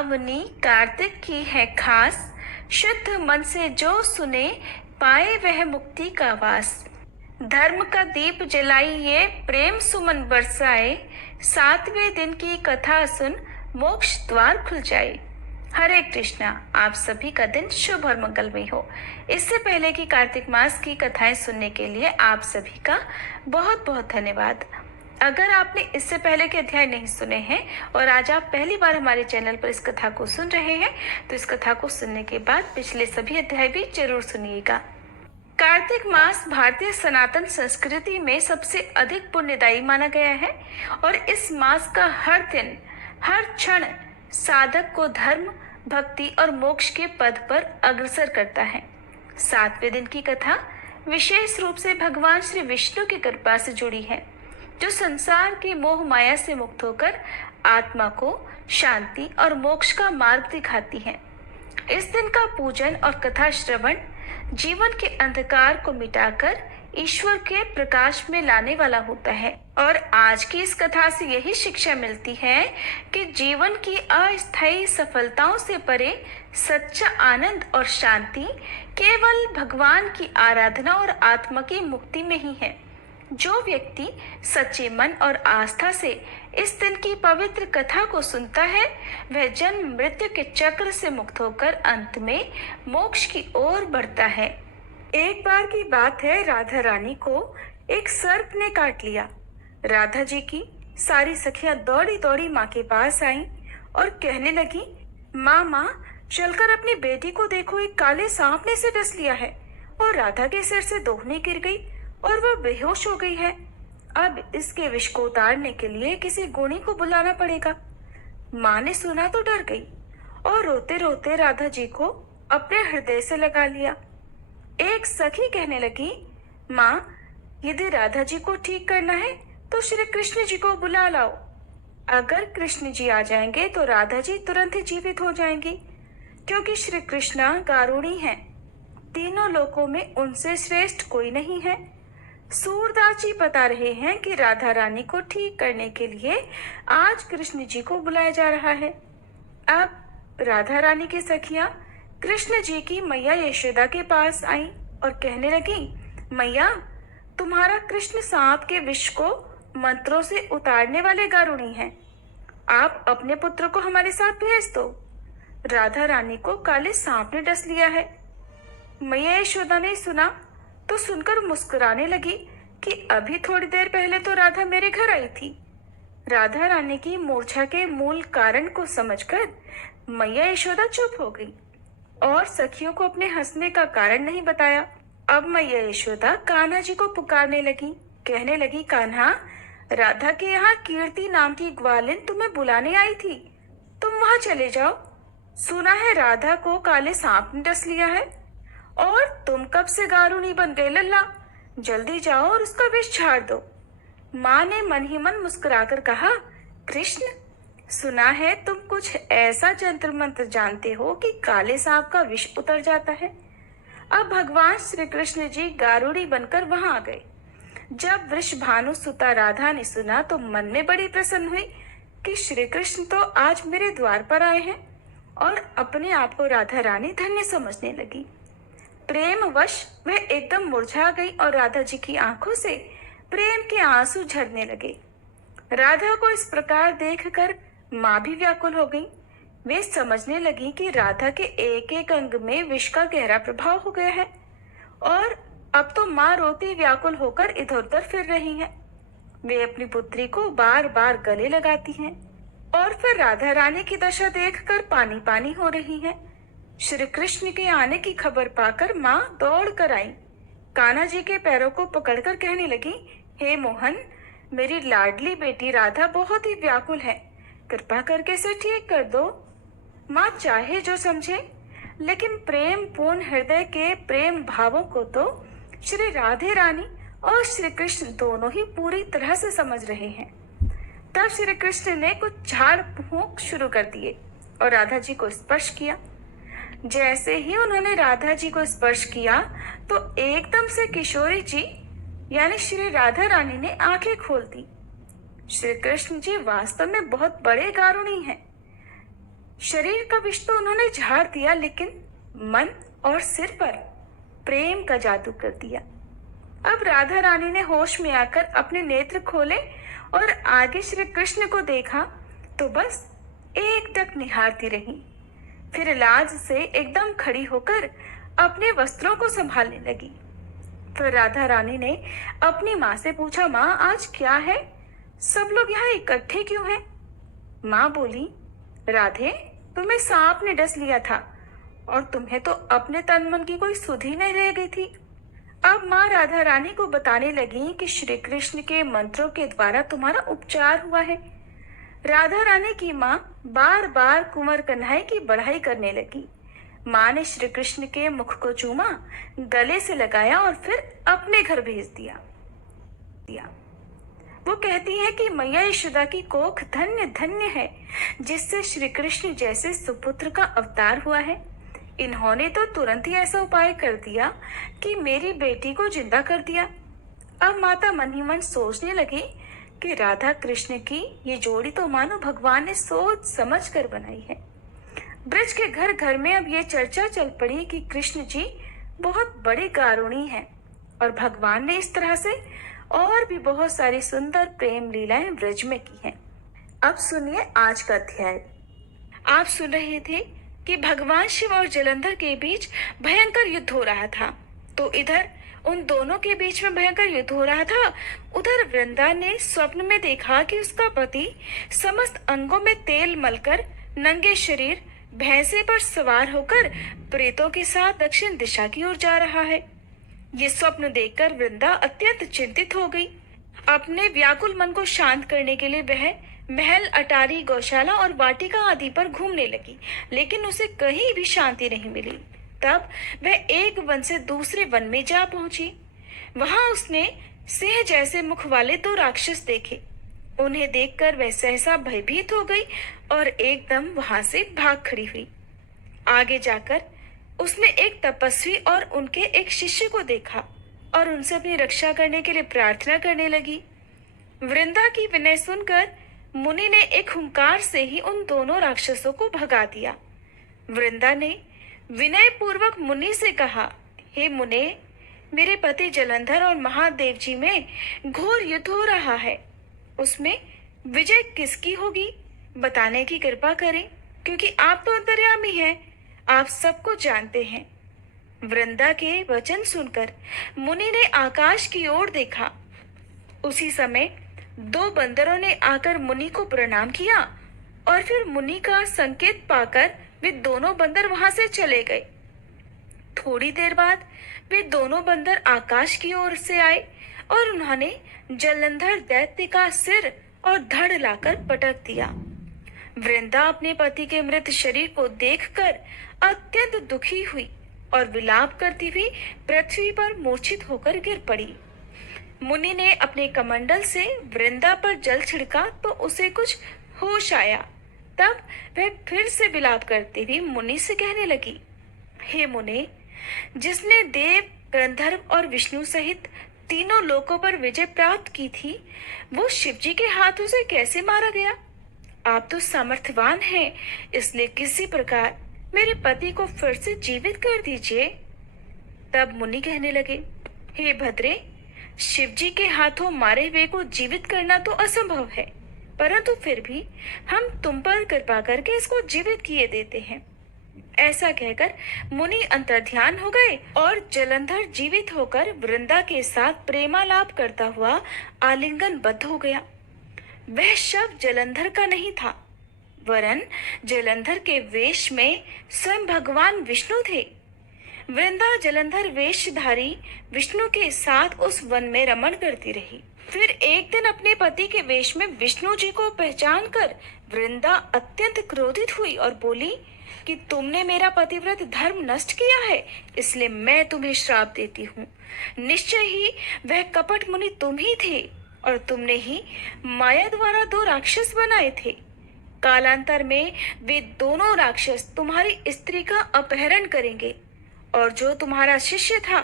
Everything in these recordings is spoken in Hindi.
पावनी कार्तिक की है खास, शुद्ध मन से जो सुने पाए वह मुक्ति का वास। धर्म का दीप जलाइए प्रेम सुमन बरसाए, 7वें दिन की कथा सुन मोक्ष द्वार खुल जाए। हरे कृष्णा। आप सभी का दिन शुभ और मंगलमय हो। इससे पहले कि कार्तिक मास की कथाएं सुनने के लिए आप सभी का बहुत बहुत धन्यवाद। अगर आपने इससे पहले के अध्याय नहीं सुने हैं और आज आप पहली बार हमारे चैनल पर इस कथा को सुन रहे हैं तो इस कथा को सुनने के बाद पिछले सभी अध्याय भी जरूर सुनिएगा। कार्तिक मास भारतीय सनातन संस्कृति में सबसे अधिक पुण्यदायी माना गया है और इस मास का हर दिन हर क्षण साधक को धर्म, भक्ति और मोक्ष के पद पर अग्रसर करता है। 7वें दिन की कथा विशेष रूप से भगवान श्री विष्णु की कृपा से जुड़ी है, जो संसार की मोह माया से मुक्त होकर आत्मा को शांति और मोक्ष का मार्ग दिखाती है। इस दिन का पूजन और कथा श्रवण जीवन के अंधकार को मिटाकर ईश्वर के प्रकाश में लाने वाला होता है। और आज की इस कथा से यही शिक्षा मिलती है कि जीवन की अस्थायी सफलताओं से परे सच्चा आनंद और शांति केवल भगवान की आराधना और आत्मा की मुक्ति में ही है। जो व्यक्ति सच्चे मन और आस्था से इस दिन की पवित्र कथा को सुनता है, वह जन्म मृत्यु के चक्र से मुक्त होकर अंत में मोक्ष की ओर बढ़ता है। एक बार की बात है, राधा रानी को एक सर्प ने काट लिया। राधा जी की सारी सखियां दौड़ी दौड़ी माँ के पास आईं और कहने लगी, माँ चलकर अपनी बेटी को देखो, एक काले सांप ने इसे डस लिया है और राधा के सिर से दोहनी गिर गई और वह बेहोश हो गई है। अब इसके विष को उतारने के लिए किसी गुणी को बुलाना पड़ेगा। माँ ने सुना तो डर गई और रोते रोते राधा जी को अपने हृदय से लगा लिया। एक सखी कहने लगी, माँ यदि राधा जी को ठीक करना है तो श्री कृष्ण जी को बुला लाओ। अगर कृष्ण जी आ जाएंगे तो राधा जी तुरंत ही जीवित हो जाएंगी, क्योंकि श्री कृष्णा गारुणी हैं। तीनों लोकों में उनसे श्रेष्ठ कोई नहीं है। सूरदास जी बता रहे हैं कि राधा रानी को ठीक करने के लिए आज कृष्ण जी को बुलाया जा रहा है। अब राधा रानी की सखियां कृष्ण जी की मैया यशोदा के पास आईं और कहने लगी, मैया तुम्हारा कृष्ण सांप के विष को मंत्रों से उतारने वाले गारुणी हैं। आप अपने पुत्र को हमारे साथ भेज दो। राधा रानी को काले सांप ने डस लिया है। मैया यशोदा ने सुना तो सुनकर मुस्कुराने लगी कि अभी थोड़ी देर पहले तो राधा मेरे घर आई थी। राधा रानी की मूर्छा के मूल कारण को समझकर मैया यशोदा चुप हो गई और सखियों को अपने हंसने का कारण नहीं बताया। अब मैया यशोदा कान्हा जी को पुकारने लगी, कहने लगी, कान्हा राधा के यहाँ कीर्ति नाम की ग्वालिन तुम्हें बुलाने आई थी, तुम वहां चले जाओ। सुना है राधा को काले सांप ने डस लिया है और तुम कब से गारुणी बन गए लल्ला, जल्दी जाओ और उसका विष झाड़ दो। माँ ने मन ही मन मुस्कुराकर कहा, कृष्ण सुना है तुम कुछ ऐसा जंत्र मंत्र जानते हो कि काले सांप का विष उतर जाता है। अब भगवान श्री कृष्ण जी गारुड़ी बनकर वहां आ गए। जब वृषभानु सुता राधा ने सुना तो मन में बड़ी प्रसन्न हुई कि श्री कृष्ण तो आज मेरे द्वार पर आए हैं और अपने आप को राधा रानी धन्य समझने लगी। प्रेमवश वह एकदम मुरझा गई और राधा जी की आंखों से प्रेम के आंसू झरने लगे। राधा को इस प्रकार देखकर माँ भी व्याकुल हो गई। वे समझने लगी कि राधा के एक एक अंग में विष का गहरा प्रभाव हो गया है और अब तो माँ रोती व्याकुल होकर इधर उधर फिर रही हैं। वे अपनी पुत्री को बार बार गले लगाती हैं और फिर राधा रानी की दशा देखकर पानी पानी हो रही हैं। श्री कृष्ण के आने की खबर पाकर माँ दौड़ कर आई, कान्हा जी के पैरों को पकड़कर कहने लगी, हे मोहन, मेरी लाडली बेटी राधा बहुत ही व्याकुल है, कृपा करके इसे ठीक कर दो। माँ चाहे जो समझे, लेकिन प्रेम पूर्ण हृदय के प्रेम भावों को तो श्री राधे रानी और श्री कृष्ण दोनों ही पूरी तरह से समझ रहे हैं। तब श्री कृष्ण ने कुछ झाड़ फूंक शुरू कर दिए और राधा जी को स्पर्श किया। जैसे ही उन्होंने राधा जी को स्पर्श किया तो एकदम से किशोरी जी यानी श्री राधा रानी ने आंखें खोल दी। श्री कृष्ण जी वास्तव में बहुत बड़े कारुणी हैं। शरीर का विष तो उन्होंने झाड़ दिया, लेकिन मन और सिर पर प्रेम का जादू कर दिया। अब राधा रानी ने होश में आकर अपने नेत्र खोले और आगे श्री कृष्ण को देखा तो बस एकटक निहारती रही। फिर लाज से एकदम खड़ी होकर अपने वस्त्रों को संभालने लगी। फिर राधा रानी ने अपनी माँ से पूछा, माँ आज क्या है, सब लोग यहाँ इकट्ठे क्यों हैं? माँ बोली, राधे तुम्हें सांप ने डस लिया था और तुम्हें तो अपने तन मन की कोई सुध ही नहीं रह गई थी। अब माँ राधा रानी को बताने लगी कि श्री कृष्ण के मंत्रों के द्वारा तुम्हारा उपचार हुआ है। राधा रानी की माँ बार बार कुंवर कन्हैया की बढ़ाई करने लगी। माँ ने श्री कृष्ण के मुख को चूमा, गले से लगाया और फिर अपने घर भेज दिया। वो कहती है कि मैया यशोदा की कोख धन्य धन्य है, जिससे श्री कृष्ण जैसे सुपुत्र का अवतार हुआ है। इन्होंने तो तुरंत ही ऐसा उपाय कर दिया कि मेरी बेटी को जिंदा कर दिया। अब माता मन ही मन सोचने लगी कि राधा कृष्ण की ये जोड़ी तो मानो भगवान ने सोच समझ कर बनाई है। ब्रज के घर घर में अब ये चर्चा चल पड़ी कि कृष्ण जी बहुत बड़े कारुणी हैं और भगवान ने इस तरह से और भी बहुत सारी सुंदर प्रेम लीलाएं ब्रज में की हैं। अब सुनिए आज का अध्याय। आप सुन रहे थे कि भगवान शिव और जलंधर के बीच भयंकर युद्ध हो रहा था। तो इधर उन दोनों के बीच में भयंकर युद्ध हो रहा था। उधर वृंदा ने स्वप्न में देखा कि उसका पति समस्त अंगों में तेल मलकर नंगे शरीर भैंसे पर सवार होकर प्रेतों के साथ दक्षिण दिशा की ओर जा रहा है। ये स्वप्न देखकर वृंदा अत्यंत चिंतित हो गई। अपने व्याकुल मन को शांत करने के लिए वह महल, अटारी, गौशाला और वाटिका आदि पर घूमने लगी, लेकिन उसे कहीं भी शांति नहीं मिली। तब वह एक वन से दूसरे वन में जा पहुंची। वहां उसने सिंह जैसे मुख वाले दो राक्षस देखे। उन्हें देखकर वह सहसा भयभीत हो गई और एकदम वहां से भाग खड़ी हुई। आगे जाकर उसने एक तपस्वी और उनके एक शिष्य को देखा और उनसे अपनी रक्षा करने के लिए प्रार्थना करने लगी। वृंदा की विनय सुनकर मुनि ने एक हुंकार से ही उन दोनों राक्षसों को भगा दिया। वृंदा ने विनय पूर्वक मुनि से कहा, हे मुने, मेरे पति जलंधर और महादेव जी में घोर युद्ध हो रहा है। उसमें विजय किसकी होगी बताने की कृपा करें, क्योंकि आप तो अंतर्यामी हैं, आप सबको जानते हैं। वृंदा के वचन सुनकर मुनि ने आकाश की ओर देखा। उसी समय दो बंदरों ने आकर मुनि को प्रणाम किया और फिर मुनि का संकेत पाकर वे दोनों बंदर वहां से चले गए। थोड़ी देर बाद वे दोनों बंदर आकाश की ओर से आए और उन्होंने जलंधर दैत्य का सिर और धड़ लाकर पटक दिया। वृंदा अपने पति के मृत शरीर को देखकर अत्यंत दुखी हुई और विलाप करती हुई पृथ्वी पर मूर्छित होकर गिर पड़ी। मुनि ने अपने कमंडल से वृंदा पर जल छिड़का तो उसे कुछ होश आया। तब वह फिर से विलाप करती हुई मुनि से कहने लगी, हे मुने, जिसने देव, गंधर्व और विष्णु सहित तीनों लोकों पर विजय प्राप्त की थी, वो शिवजी के हाथों से कैसे मारा गया? आप तो सामर्थ्यवान हैं, इसलिए किसी प्रकार मेरे पति को फिर से जीवित कर दीजिए। तब मुनि कहने लगे, हे भद्रे, शिवजी के हाथों मारे हुए को जीवित करना तो असंभव है, परंतु फिर भी हम तुम पर कृपा करके इसको जीवित किए देते हैं। ऐसा कहकर मुनि अंतर्ध्यान हो गए और जलंधर जीवित होकर वृंदा के साथ प्रेमालाप करता हुआ आलिंगनबद्ध हो गया। वह शव जलंधर का नहीं था, वरन जलंधर के वेश में स्वयं भगवान विष्णु थे। वृंदा जलंधर वेशधारी विष्णु के साथ उस वन में रमण करती रही। फिर एक दिन अपने पति के वेश में विष्णु जी को पहचान कर वृंदा अत्यंत क्रोधित हुई और बोली कि तुमने मेरा पतिव्रत धर्म नष्ट किया है, इसलिए मैं तुम्हें श्राप देती हूँ। निश्चय ही वह कपट मुनि तुम ही थे और तुमने ही माया द्वारा दो राक्षस बनाए थे। कालांतर में वे दोनों राक्षस तुम्हारी स्त्री का अपहरण करेंगे और जो तुम्हारा शिष्य था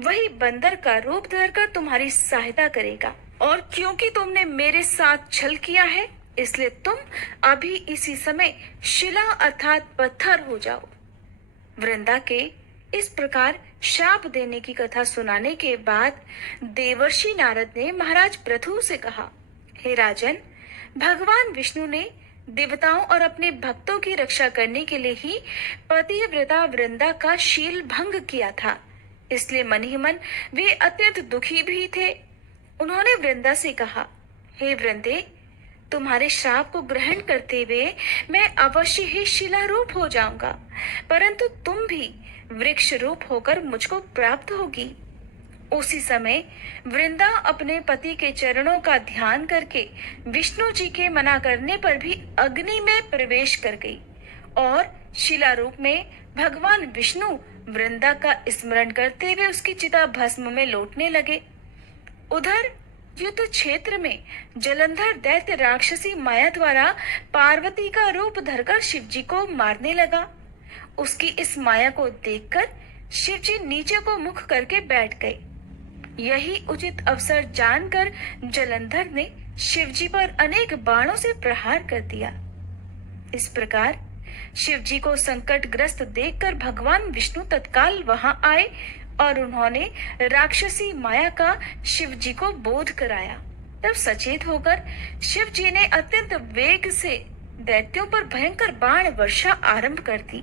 वही बंदर का रूप धरकर तुम्हारी सहायता करेगा। और क्योंकि तुमने मेरे साथ छल किया है, इसलिए तुम अभी इसी समय शिला अर्थात पत्थर हो जाओ। वृंदा के इस प्रकार शाप देने की कथा सुनाने के बाद देवर्षि नारद ने महाराज पृथु से कहा, हे राजन, भगवान विष्णु ने देवताओं और अपने भक्तों की रक्षा करने के लिए ही पतिव्रता वृंदा का शील भंग किया था। इसलिए मन ही मन वे अत्यंत दुखी भी थे। उन्होंने वृंदा से कहा, हे वृंदे, तुम्हारे श्राप को ग्रहण करते हुए मैं अवश्य ही शिला रूप हो जाऊंगा, परंतु तुम भी वृक्ष रूप होकर मुझको प्राप्त होगी। उसी समय वृंदा अपने पति के चरणों का ध्यान करके विष्णु जी के मना करने पर भी अग्नि में प्रवेश कर गई और शिला रूप में भगवान विष्णु वृंदा का स्मरण करते हुए उसकी चिता भस्म में लौटने लगे। उधर युद्ध क्षेत्र में जलंधर दैत्य राक्षसी माया द्वारा पार्वती का रूप धरकर शिवजी को मारने लगा। उसकी इस माया को देखकर शिवजी नीचे को मुख करके बैठ गए। यही उचित अवसर जानकर जलंधर ने शिवजी पर अनेक बाणों से प्रहार कर दिया। इस प्रकार शिवजी को संकटग्रस्त देखकर भगवान विष्णु तत्काल वहां आए और उन्होंने राक्षसी माया का शिवजी को बोध कराया। तब सचेत होकर शिवजी ने अत्यंत वेग से दैत्यों पर भयंकर बाण वर्षा आरंभ कर दी,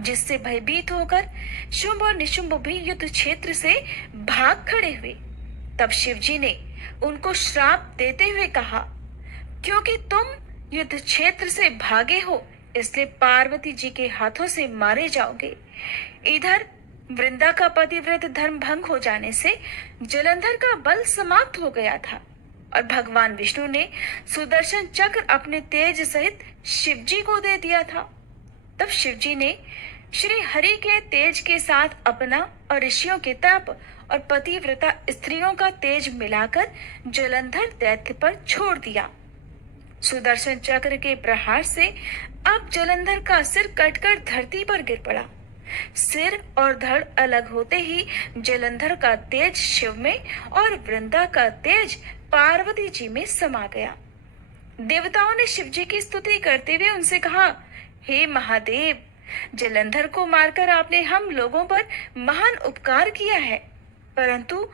जिससे भयभीत होकर शुंभ और निशुंभ भी युद्ध क्षेत्र से भाग खड़े हुए। तब शिवजी ने उनको श्राप देते हुए कहा, क्योंकि तुम युद्ध क्षेत्र से भागे हो, इसलिए पार्वती जी के हाथों से मारे जाओगे। इधर वृंदा का पतिव्रत धर्म भंग हो जाने से जलंधर का बल समाप्त हो गया था और भगवान विष्णु ने सुदर्शन चक्र अपने तेज सहित शिवजी को दे दिया था। तब शिवजी ने श्री हरि के तेज के साथ अपना और ऋषियों के तप और पतिव्रता स्त्रियों का तेज मिलाकर जलंधर दैत्य पर छोड़ दिया। सुदर्शन चक्र के प्रहार से अब जलंधर का सिर कटकर धरती पर गिर पड़ा। सिर और धड़ अलग होते ही जलंधर का तेज शिव में और वृंदा का तेज पार्वती जी में समा गया। देवताओं ने शिवजी की स्तुति करते हुए उनसे कहा, हे महादेव, जलंधर को मारकर आपने हम लोगों पर महान उपकार किया है, परंतु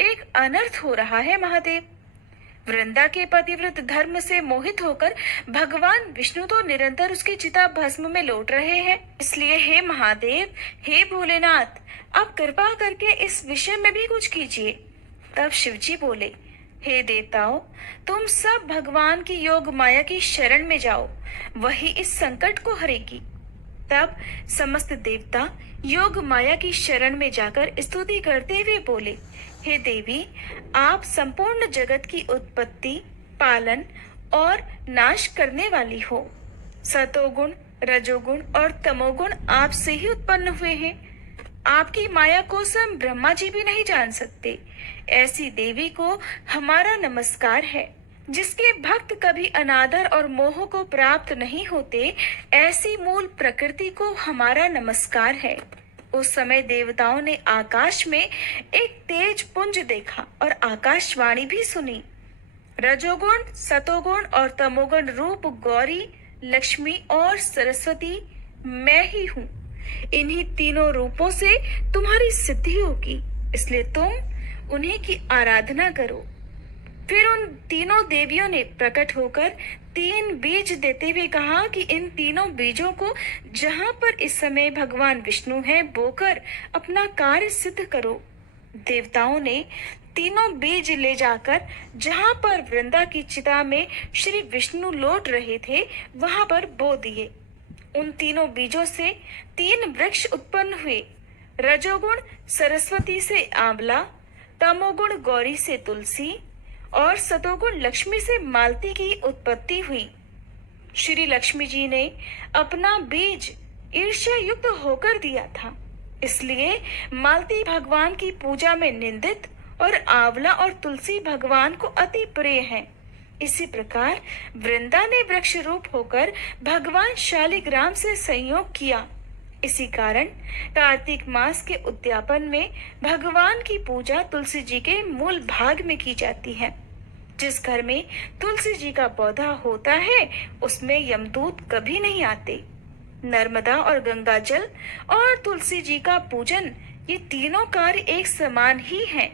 एक अनर्थ हो रहा है महादेव। वृंदा के पतिव्रत धर्म से मोहित होकर भगवान विष्णु तो निरंतर उसकी चिता भस्म में लौट रहे हैं। इसलिए हे महादेव, हे भोलेनाथ, आप कृपा करके इस विषय में भी कुछ कीजिए। तब शिवजी बोले, हे देवताओं, तुम सब भगवान की योग माया की शरण में जाओ, वही इस संकट को हरेगी। तब समस्त देवता योग माया की शरण में जाकर स्तुति करते हुए बोले, हे देवी, आप संपूर्ण जगत की उत्पत्ति, पालन और नाश करने वाली हो। सतोगुण, रजोगुण और तमोगुण आपसे ही उत्पन्न हुए हैं। आपकी माया को स्वयं ब्रह्मा जी भी नहीं जान सकते। ऐसी देवी को हमारा नमस्कार है। जिसके भक्त कभी अनादर और मोह को प्राप्त नहीं होते, ऐसी मूल प्रकृति को हमारा नमस्कार है। उस समय देवताओं ने आकाश में एक तेज पुंज देखा और आकाशवाणी भी सुनी। रजोगुण, सतोगुण और तमोगुण रूप गौरी, लक्ष्मी और सरस्वती मैं ही हूँ। इन्हीं तीनों रूपों से तुम्हारी सिद्धि होगी, इसलिए तुम उन्हीं की आराधना करो। फिर उन तीनों देवियों ने प्रकट होकर 3 बीज देते हुए कहा कि इन तीनों बीजों को जहां पर इस समय भगवान विष्णु हैं बोकर अपना कार्य सिद्ध करो। देवताओं ने तीनों बीज ले जाकर जहां पर वृंदा की चिता में श्री विष्णु लौट रहे थे वहां पर बो दिए। उन तीनों बीजों से 3 वृक्ष उत्पन्न हुए। रजोगुण सरस्वती से आंवला, तमोगुण गौरी से तुलसी और सतोगुण लक्ष्मी से मालती की उत्पत्ति हुई। श्री लक्ष्मी जी ने अपना बीज ईर्ष्या युक्त होकर दिया था, इसलिए मालती भगवान की पूजा में निंदित और आंवला और तुलसी भगवान को अति प्रिय हैं। इसी प्रकार वृंदा ने वृक्ष रूप होकर भगवान शालिग्राम से संयोग किया। इसी कारण कार्तिक मास के उद्यापन में भगवान की पूजा तुलसी जी के मूल भाग में की जाती है। जिस घर में तुलसी जी का पौधा होता है उसमें यमदूत कभी नहीं आते। नर्मदा और गंगा जल और तुलसी जी का पूजन, ये तीनों कार्य एक समान ही हैं।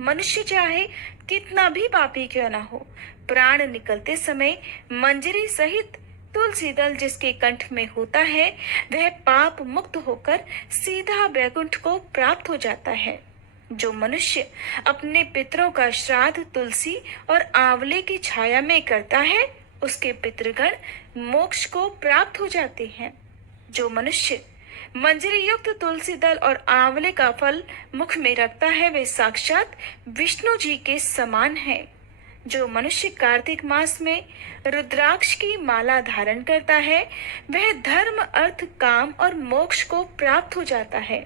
मनुष्य चाहे कितना भी पापी क्यों ना हो, प्राण निकलते समय मंजरी सहित तुलसी दल जिसके कंठ में होता है वह पाप मुक्त होकर सीधा वैकुंठ को प्राप्त हो जाता है। जो मनुष्य अपने पितरों का श्राद्ध तुलसी और आंवले की छाया में करता है उसके पितृगण मोक्ष को प्राप्त हो जाते हैं। जो मनुष्य मंजरी युक्त तुलसी दल और आंवले का फल मुख में रखता है वे साक्षात विष्णु जी के समान है। जो मनुष्य कार्तिक मास में रुद्राक्ष की माला धारण करता है वह धर्म अर्थ काम और मोक्ष को प्राप्त हो जाता है।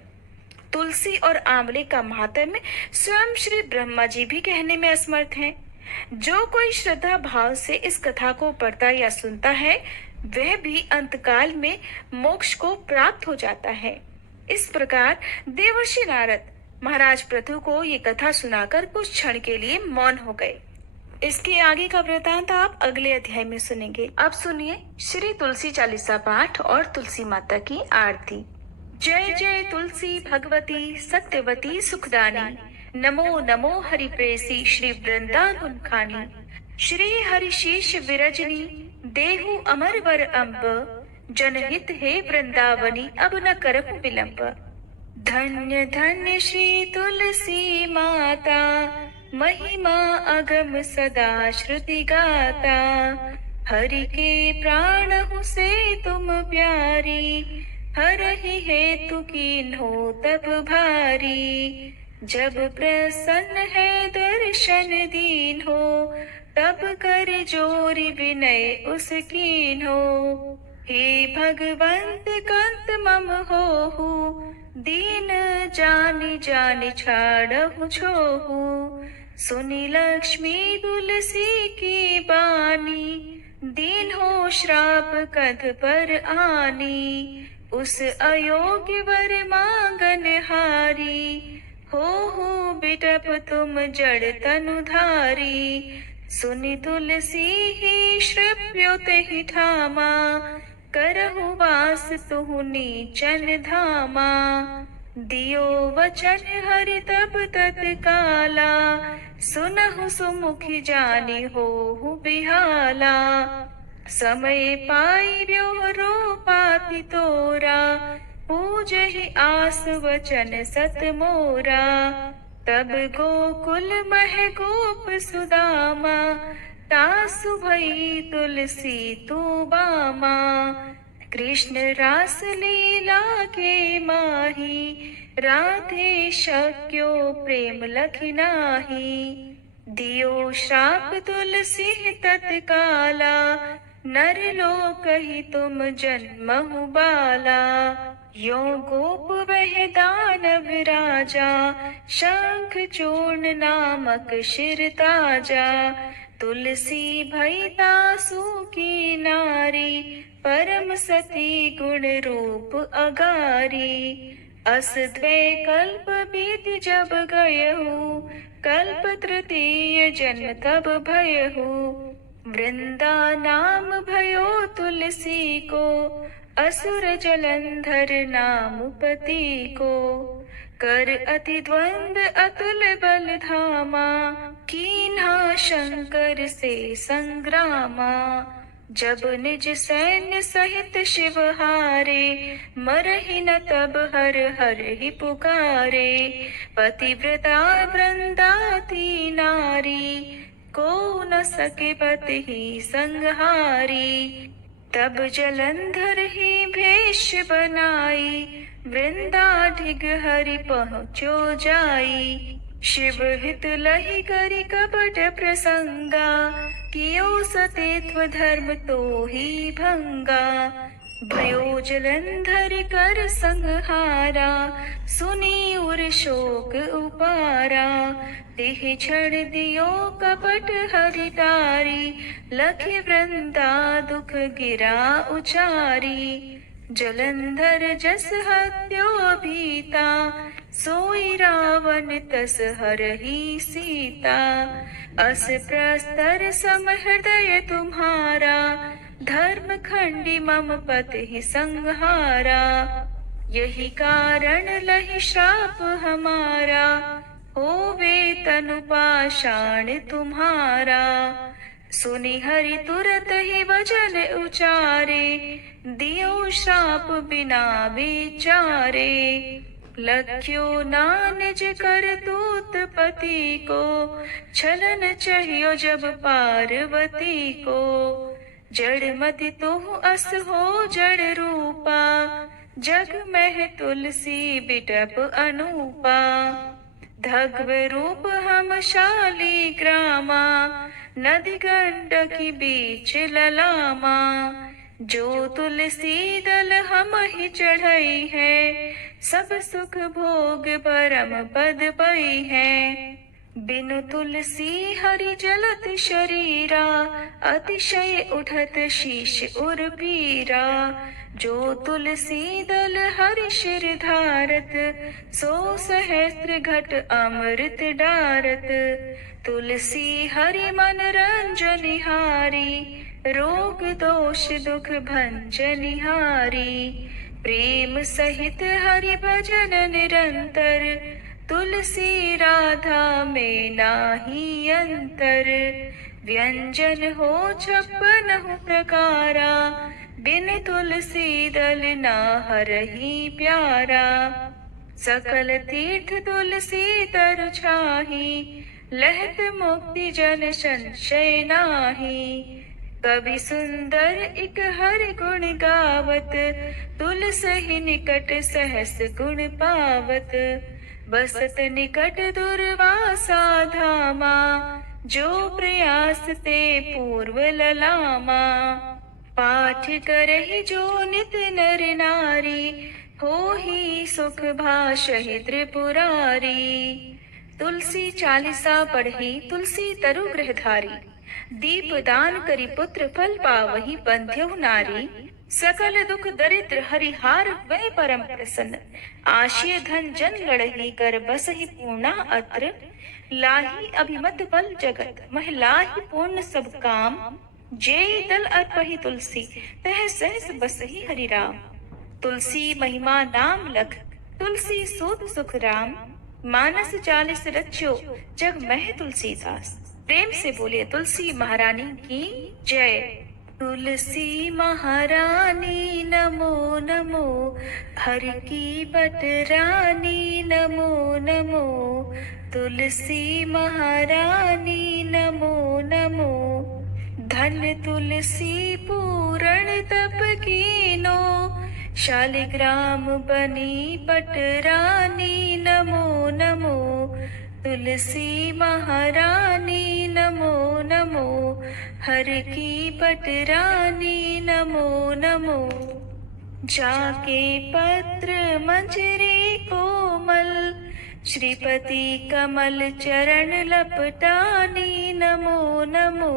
तुलसी और आंवले का महात्म्य स्वयं श्री ब्रह्मा जी भी कहने में असमर्थ हैं। जो कोई श्रद्धा भाव से इस कथा को पढ़ता या सुनता है वह भी अंतकाल में मोक्ष को प्राप्त हो जाता है। इस प्रकार देवर्षि नारद महाराज पृथु को ये कथा सुनाकर कुछ क्षण के लिए मौन हो गए। इसके आगे का वृतांत आप अगले अध्याय में सुनेंगे। अब सुनिए श्री तुलसी चालीसा पाठ और तुलसी माता की आरती। जय जय तुलसी भगवती सत्यवती सुखदानी, नमो नमो हरि प्रेसी श्री वृंदावन खानी। श्री हरि शीश विरजनी देहु अमर वर अम्ब, जनहित हे वृंदावनी अब न करहु विलंब। धन्य धन्य श्री तुलसी माता, महिमा अगम सदा श्रुति गाता। हरि के प्राण हूँ से तुम प्यारी, हरहि हेतु कीन्हो तब भारी। जब प्रसन्न है दर्शन दीन हो, तब कर जोरी विनय उस कीन्हो। हे भगवंत कंत मम होहु, दीन जानि जानि छाड़हु छोहु। सुनी लक्ष्मी तुलसी की बानी, दीन हो श्राप कध पर आनी। उस अयोग्य वर मांगन हारी, हो बिटप तुम जड़ तनुधारी। सुनि तुलसी ही श्रव्योत ही ठामा, करहु वास तुहु नीचन धामा। दियो वचन हरि तब तत्काला, सुनहु सुमुखी जानी होहु बिहाला। समय पाई ब्योहरो पापी तोरा, पूजहि आस वचन सत मोरा। तब गोकुल मह गोप सुदामा, तासु भई तुलसी तू बामा। कृष्ण रास लीला के माही, राधे शक्यो प्रेम लखि नाही। दियो श्राप तुलसी तत्काला, नर लोक ही तुम जन्महु बाला। यो गोप वह दानव राजा, शंख चूर्ण नामक शिर ताजा। तुलसी भई तासु की नारी, परम सती गुण रूप अगारी। अस द्वै कल्प बीत जब गयहु, कल्प तृतीय जन्म तब भयहु। वृंदा नाम भयो तुलसी को, असुर जलंधर नाम पति को। कर अति द्वंद अतुल बल धामा, कीन्हा शंकर से संग्रामा। जब निज सैन्य सहित शिव हारे, मरहि न तब हर हर ही पुकारे। पतिव्रता वृंदा थी नारी, को न सके पति ही संहारी। तब जलंधर ही भेष बनाई, वृंदा ढिग हरि पहुँचो जाई। शिव हित लहि करि कपट प्रसंगा, कियो सतेत्व धर्म तो ही भंगा। भयो जलंधर कर संहारा, सुनी उर शोक उपारा। देह छड़ दियो कपट हरि तारी, लखि वृंदा दुख गिरा उचारी। जलंधर जस हत्यो भीता, सोई रावण तस हरहि सीता। अस प्रस्तर सम हृदय तुम्हारा, धर्म खंडी मम पति संहारा। यही कारण लहि श्राप हमारा, होवे तनु पाषाण तुम्हारा। सुनि हरि तुरत ही वचन उचारे, दियो श्राप बिना विचारे। लख्यो ना निज करतूत पति को, छलन चाहियो जब पार्वती को। जड़ मति तुह अस हो जड़ रूपा, जग में तुलसी बिटप अनूपा। धग्व रूप हम शाली ग्रामा, नदी गंडकी बीच ललामा। जो तुलसी दल हम ही चढ़ई है, सब सुख भोग परम पद पई है। बिनु तुलसी हरि जलत शरीरा, अतिशय उठत शीश उर पीरा। जो तुलसी दल हरि शिर धारत, सो सहस्त्र घट अमृत डारत। तुलसी हरि मन रंजनिहारी, रोग दोष दुख भंजनिहारी। प्रेम सहित हरि भजन निरंतर, तुलसी राधा में नाही अंतर। व्यंजन हो 56 प्रकारा, बिन तुलसी दल ना हरहि प्यारा। सकल तीर्थ तुलसी तरु छाही, लहत मुक्ति जन संशय नाही। कवि सुंदर इक हरि गुण गावत, तुलसी निकट सहस गुण पावत। बसत निकट दुर्वासा धामा, जो प्रयास ते पूर्व ललामा। पाठ करहि जो नित नर नारी, होहि सुख भाषहि त्रिपुरारी। तुलसी चालीसा पढ़ी तुलसी तरु गृहधारी, दीप दान करी पुत्र फल पावहि बंध्यौ नारी। सकल दुख दरिद्र हरिहार वै परम प्रसन्न, आशिय धन जन लड़ही कर बसहि पूर्णा अत्र। लाही अभिमत बल जगत, महिलाहि पूर्ण सब काम। जेई दल अर्पहि तुलसी, तह सहस बसहि हरि राम। तुलसी महिमा नाम लख, तुलसी सूत सुख राम। मानस 40 रच्यो, जग मह तुलसीदास। प्रेम से बोलिए तुलसी महारानी की जय। तुलसी महारानी नमो नमो, हरि की बट रानी नमो नमो। तुलसी महारानी नमो नमो, धन तुलसी पूरण तप कीनो। शालिग्राम बनी पट रानी नमो नमो। तुलसी महारानी नमो नमो, हर की पट रानी नमो नमो। जाके पत्र मंजरी कोमल, श्रीपति कमल चरण लपटानी नमो नमो।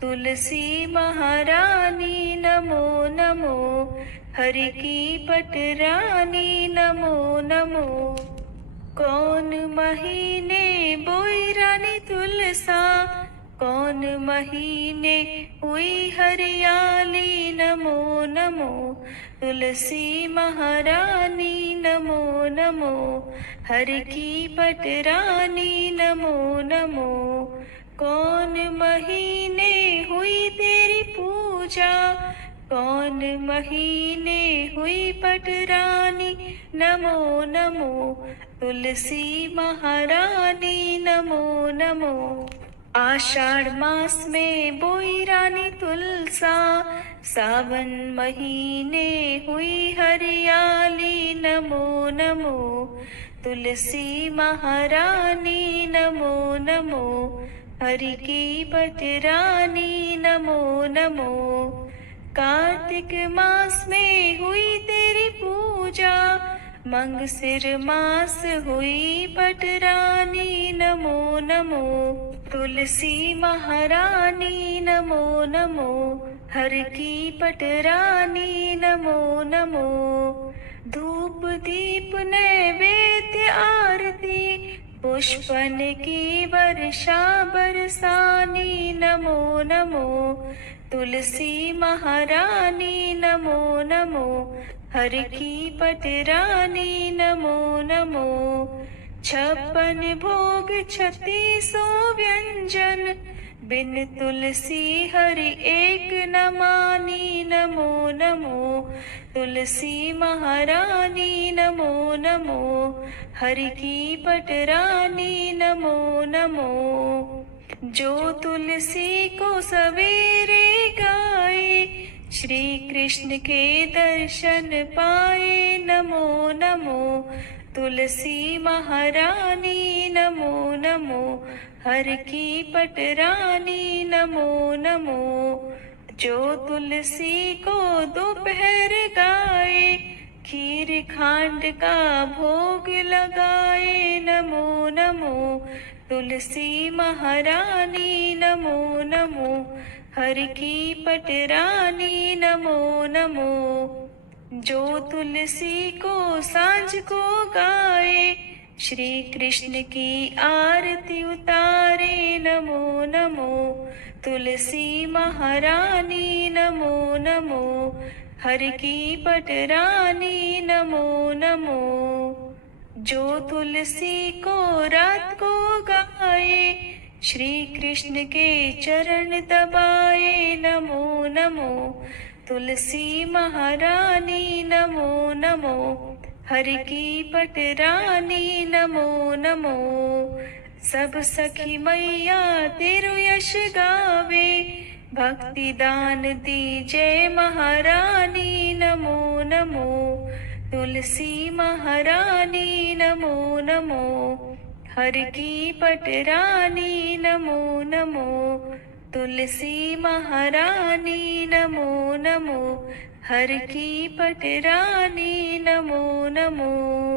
तुलसी महारानी नमो नमो, हरि की पट रानी नमो नमो। कौन महीने बोई रानी तुलसा, कौन महीने हुई हरियाली नमो नमो। तुलसी महारानी नमो नमो, हर की पट रानी नमो नमो। कौन महीने हुई तेरी पूजा, कौन महीने हुई पट रानी नमो नमो। तुलसी महारानी नमो नमो। आषाढ़ मास में बोई रानी तुलसा, सावन महीने हुई हरियाली नमो नमो। तुलसी महारानी नमो नमो, हरि की पट रानी नमो नमो। कार्तिक मास में हुई तेरी पूजा, मंगसिर मास हुई पट रानी नमो नमो। तुलसी महारानी नमो नमो, हर की पट रानी नमो नमो नमो। धूप दीप नैवेद्य आरती पुष्पन की वर्षा बरसानी नमो नमो। तुलसी महारानी नमो नमो। हर की पटरानी नमो नमो। 56 भोग 3600 व्यंजन बिन तुलसी हरि एक न मानी नमो नमो। तुलसी महारानी नमो नमो। हरि की पटरानी नमो नमो। जो तुलसी को सवेरे गाए श्री कृष्ण के दर्शन पाए नमो नमो। तुलसी महारानी नमो नमो। हर की पटरानी नमो नमो। जो तुलसी को दोपहर गाए खीर खांड का भोग लगाए नमो नमो। तुलसी महारानी नमो नमो। हर की पटरानी नमो नमो। जो तुलसी को सांझ को गाए श्री कृष्ण की आरती उतारे नमो नमो। तुलसी महारानी नमो नमो। हर की पटरानी नमो नमो। जो तुलसी को रात को गाए श्री कृष्ण के चरण दबाए नमो नमो। तुलसी महारानी नमो नमो। हर की पटरानी नमो नमो। सब सखी मैया तेरु यश गावे भक्ति दान दी जय महारानी नमो नमो। तुलसी महारानी नमो नमो। हर की पटरानी नमो नमो। तुलसी महारानी नमो नमो। हर की पटरानी नमो नमो।